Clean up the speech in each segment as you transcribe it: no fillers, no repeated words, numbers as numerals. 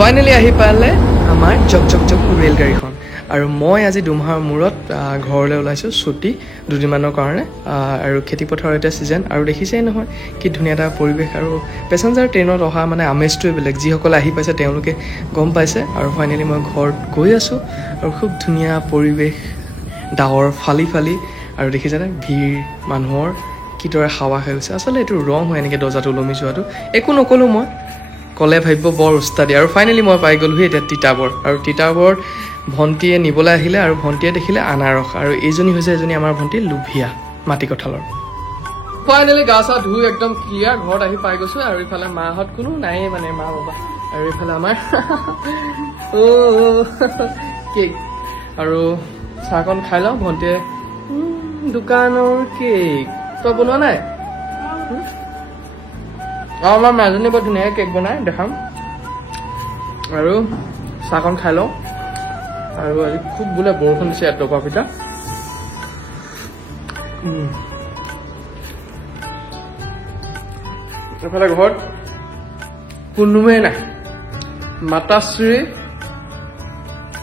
finally আহি পালে আমাৰ জক জক জক ৰেলগাড়ীখন আৰু মই আজি দুমাহৰ মূৰত ঘৰলৈ ওলাইছোঁ ছুটি দুদিনমানৰ কাৰণে আৰু খেতিপথাৰৰ এতিয়া ছিজন আৰু দেখিছেই নহয় কি ধুনীয়া এটা পৰিৱেশ আৰু পেচেঞ্জাৰ ট্ৰেইনত অহা মানে আমেজটোৱে বেলেগ যিসকলে আহি পাইছে তেওঁলোকে গম পাইছে আৰু ফাইনেলি মই ঘৰত গৈ আছোঁ আৰু খুব ধুনীয়া পৰিৱেশ ডাৱৰ ফালি ফালি আৰু দেখিছেনে ভিৰ মানুহৰ কিদৰে হাৱা খাই গৈছে আচলতে এইটো ৰং হয় এনেকৈ দৰ্জাটো ওলমি যোৱাটো একো নক'লোঁ মই ক'লে ভাবিব বৰ উস্তাদি আৰু ফাইনেলি মই পাই গ'লোহি এতিয়া তিতাবৰ আৰু তিতাবৰ ভণ্টিয়ে নিবলৈ আহিলে আৰু ভণ্টিয়ে দেখিলে আনাৰস আৰু এইজনী হৈছে এজনী আমাৰ ভণ্টি লুভিয়া মাটি কঁঠালৰ ফাইনেলি গা চা ধুই একদম ক্লিয়াৰ ঘৰত আহি পাই গৈছোঁ আৰু ইফালে মাহঁত কোনো নায়েই মানে মা বাবা আৰু এইফালে আমাৰ কেক আৰু চাহকণ খাই লওঁ ভণ্টিয়ে দোকানৰ কেক তই বনোৱা নাই অঁ আমাৰ মাজনী বৰ ধুনীয়াকৈ কেক বনাই দেখাম আৰু চাহকণ খাই লওঁ আৰু আজি খুব বোলে বৰষুণ দিছে এটপা পিঠা এইফালে ঘৰত কোনোৱেই নাই মাতাশ্ৰী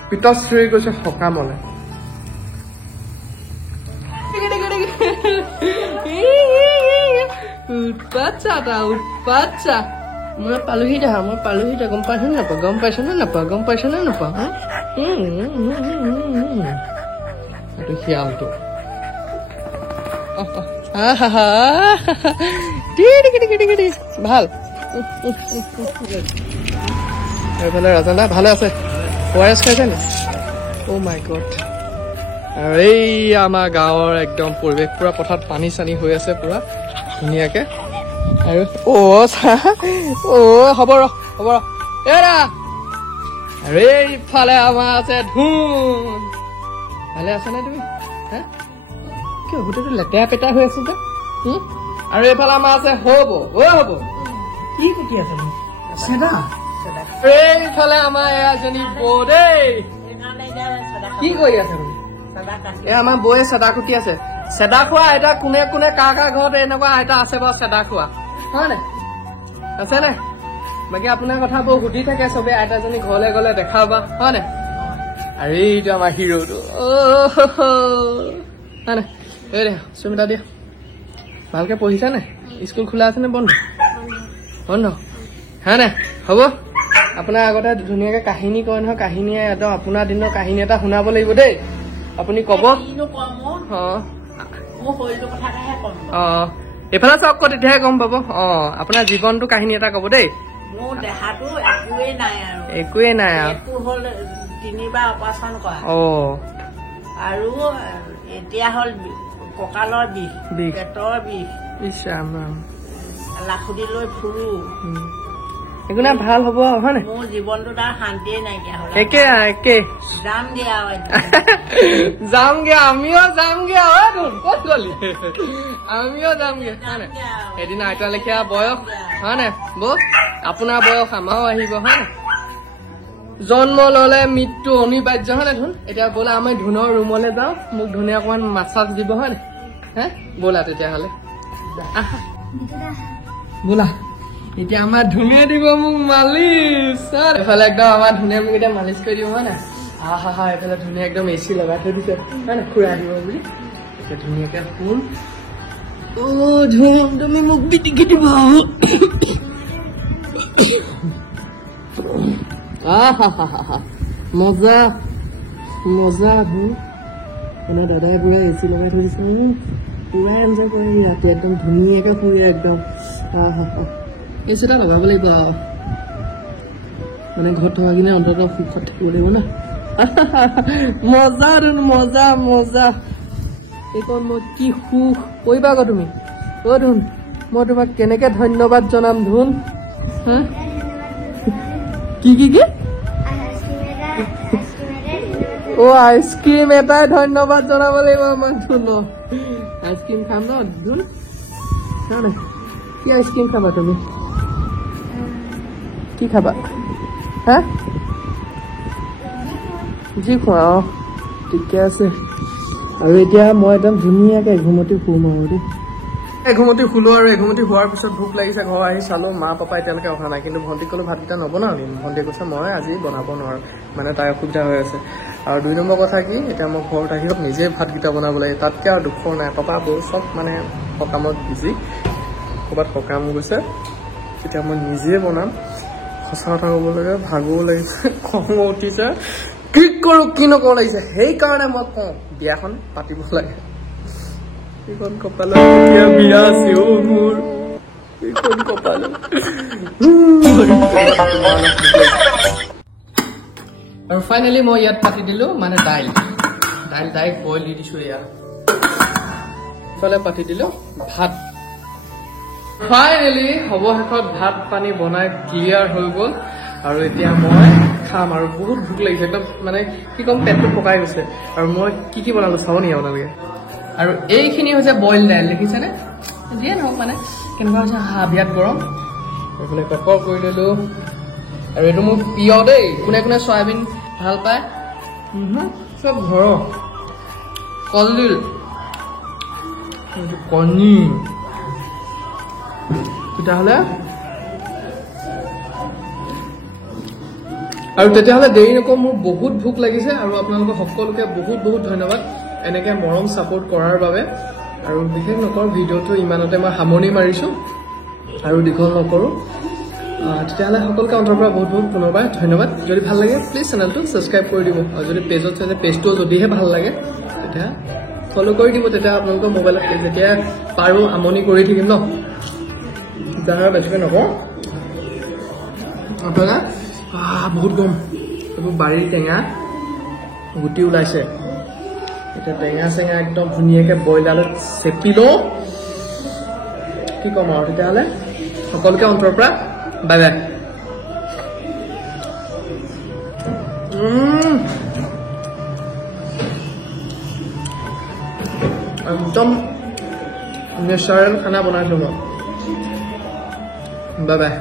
পিতাশ্ৰী গৈছে সকামলৈ উৎপাত মই পালোহি দা গম পাইছ নে নাপাওঁ এইটো শিয়ালটো ভাল এইফালে ৰাজনা ভালে আছে ORS খাইছে নি অ' মাই গড আৰু এই আমাৰ গাঁৱৰ একদম পৰিৱেশ পুৰা পথাৰত পানী চানী হৈ আছে পুৰা ধুনীয়াকে আৰু হ'ব ৰ এৰা আৰু এইফালে আমাৰ আছে ধুন ভালে আছা নে তুমি হা কিয় গোটেইটো লেতেৰা পেটা হৈ আছে যে আৰু এইফালে আমাৰ আছে হ'ব কি কুটি আছে এইফালে আমাৰ এজনী বৌ দেই কি কৰি আছে এই আমাৰ বৌয়ে চেদা কুটি আছে চেদা খোৱা আইতা কোনে কোনে কাৰ কাৰ ঘৰত এনেকুৱা আইতা আছে বাৰু চেদা খোৱা হয় নে আছে নে বাকী আপোনাৰ কথা বৰ সুধি থাকে চবে আইতাজনী ঘৰলৈ গ'লে দেখাবা হয় নে আৰু এইটো আমাৰ হিৰোটো হয় নে এই দে সুমিতা দিয়া ভালকে পঢ়িছা নে স্কুল খোলা আছে নে বন্ধ হয় নে হ'ব আপোনাৰ আগতে ধুনীয়াকে কাহিনী কয় নহয় কাহিনীয়ে একদম আপোনাৰ দিনৰ কাহিনী এটা শুনাব লাগিব দেই আপুনি ক'ব এইফালে চাওক ক তেতিয়াহে গম পাব আপোনাৰ জীৱনটো কাহিনী এটা ক'ব দেই মোৰ দেহাটো একোৱেই নাই আৰু হ'ল 3বাৰ অপাৰেশ্যন কৰা আৰু এতিয়া হ'ল কঁকালৰ বিষ পেটৰ বিষ লাখুটি লৈ ফুৰো একো নাই ভাল হ'ব হয় নে মোৰ জীৱনটো তাৰ শান্তিয়ে নাইকিয়া হ'ল একে যামগে আমিও যামগে ক'ত গলি আমিও যামগে হয় নে এদিন আইতা লেখীয়া বয়স হয় নে বৌ আপোনাৰ বয়স আমাৰো আহিব হয় নে জন্ম ললে মৃত্যু অনিবাৰ্য হয় নে ধুন এতিয়া ব'লা আমি ধুনৰ ৰুমলৈ যাওঁ মোক ধুনীয়া অকণমান মাছাজ দিব হয় নে হে ব'লা তেতিয়াহ'লে ব'লা এতিয়া আমাৰ ধুনীয়া দিব মোক মালিচ এইফালে একদম আমাৰ ধুনীয়া মোক এতিয়া মালিচ কৰি দিব হয় নে এইফালে ধুনীয়া একদম AC লগাই থৈ দিছে হয় নে খুৰা আহিব বুলি এতিয়া ধুনীয়াকে শুন ধুন তুমি মোক পিটিকি দিবা মজা ধুন মানে দাদাই পুৰা AC লগাই থৈ দিছে পুৰা এনজয় কৰি ৰাতি একদম ধুনীয়াকে ফুৰি একদম AC এটা লগাব লাগিব মানে ঘৰত থকা কিনে অন্তত সুখত থাকিব লাগিব না মজা ধুন মজা এইকণ মই কি সুখ কৰিবা আকৌ তুমি ধুন মই তোমাক কেনেকে ধন্যবাদ জনাম ধুন কি আইচক্ৰীম এটাই ধন্যবাদ জনাব লাগিব আমাক ধুন আইচক্ৰীম খাম ন ধুন কি আইচক্ৰীম খাবা তুমি কি খাবা হা যি খোৱা ঠিকে আছে আৰু এতিয়া মই একদম ধুনীয়াকে ঘুমতি শুম আৰু দেই এঘুমতি শুলো আৰু এঘুমতি হোৱাৰ পিছত ভোক লাগিছে ঘৰ আহি চালো মা পাপা এতিয়ালৈকে অহা নাই কিন্তু ভণ্টিক ক'লো ভাতকেইটা নবনাও নি ভণ্টিয়ে কৈছে মই আজি বনাব নোৱাৰো মানে তাইৰ অসুবিধা হৈ আছে আৰু 2 নম্বৰ কথা কি এতিয়া মই ঘৰত আহি নিজে ভাতকেইটা বনাব লাগে তাতকৈ আৰু দুখৰ নাই পাপা বৌ চব মানে সকামত বিজি ক'ৰবাত সকাম গৈছে তেতিয়া মই নিজে বনাম সঁচা কথা ক'বলৈকে ভাগৰো লাগিছে খঙো উঠিছে কি কৰোঁ কি নকৰোঁ লাগিছে সেইকাৰণে মই কওঁ বিয়াখন পাতিব লাগে এইখন কপালত এতিয়া বিয়া আছে অ' মোৰ এইখন কপালত আৰু ফাইনেলি মই ইয়াত পাতি দিলোঁ মানে দাইল ডাইৰেক্ট বইল দি দিছোঁ এয়া ইফালে পাতি দিলোঁ ভাত ফাইনেলি অৱশেষত ভাত পানী বনাই ক্লিয়াৰ হৈ গ'ল আৰু এতিয়া মই খাম আৰু বহুত ভোক লাগিছে একদম মানে কি ক'ম পেটটো পকাই গৈছে আৰু মই কি বনালোঁ চাব নেকি আপোনালোকে আৰু এইখিনি হৈছে বইল দাইল দেখিছেনে যিয়ে নহওক মানে কেনেকুৱা হৈছে বিৰাট গৰম এইফালে পেকৰ কৰি ল'লোঁ আৰু এইটো মোৰ প্ৰিয় দেই কোনে কোনে চয়াবিন ভাল পায় চব ঘৰৰ কলডিল কণী তেতিয়াহ'লে দেৰি নকৰোঁ মোৰ বহুত ভোক লাগিছে আৰু আপোনালোকক সকলোকে বহুত বহুত ধন্যবাদ এনেকৈ মৰম ছাপোৰ্ট কৰাৰ বাবে আৰু বিশেষ নকৰোঁ ভিডিঅ'টো ইমানতে মই সামৰণি মাৰিছোঁ আৰু দীঘল নকৰোঁ তেতিয়াহ'লে সকলোকে অন্তৰৰ পৰা বহুত বহুত পুনৰবাৰ ধন্যবাদ যদি ভাল লাগে প্লিজ চেনেলটো ছাবস্ক্ৰাইব কৰি দিব আৰু যদি পেজত চাইছে পেজটো যদিহে ভাল লাগে তেতিয়া ফ'ল' কৰি দিব তেতিয়া আপোনালোকৰ মোবাইলত যেতিয়া পাৰোঁ আমনি কৰি থাকিম ন তেতিয়া বেছিকৈ নকওঁ আপোনালোকে বহুত গৰম এইবোৰ বাৰীৰ টেঙা গুটি ওলাইছে এতিয়া টেঙা চেঙা একদম ধুনীয়াকৈ বইলাৰত চেপি লওঁ কি ক'ম আৰু তেতিয়াহ'লে সকলোকে অন্তৰৰ পৰা বাই বাই একদম নেচাৰেল খানা বনাইছোঁ মই বাই বাই